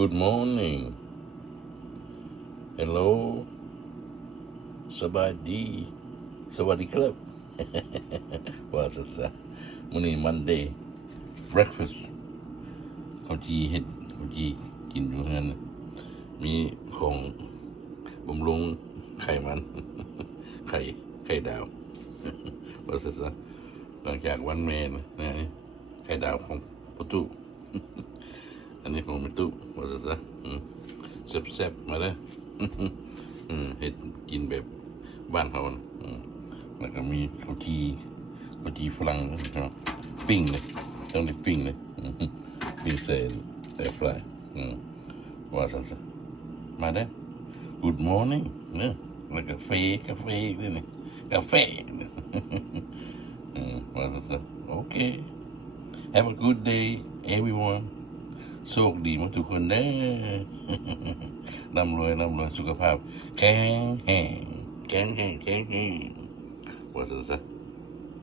Good morning Hello สบายดีสวัสดีครับ ว่าซะมื้อนี้ Monday breakfast ข้าวจีเฮ็ดข้าวจีกินอยู่เฮือนมีของบำรุงไขมัน ไข่ดาว ว่าซะหลังจากวันแม่นะนี่ไข่ดาวของประตู อันนี้ของประตูว่าซะแซ่บๆมาเลย เฮ็ดกินแบบบ้านเขานะแล้วก็มีข้าวจีฝรั่งปิ้งเลยต้องได้ปิ้งเลยปิ้งใส่แอร์ฟรายว่าซะมาเด้อ Good morning เนี่ยแล้วกาแฟด้วยนี่กาแฟว่าซะโอเค Have a good day everyone โชคดีมาทุกคนเด้อ ร่ำรวยสุขภาพแข็งแรงว่าซะ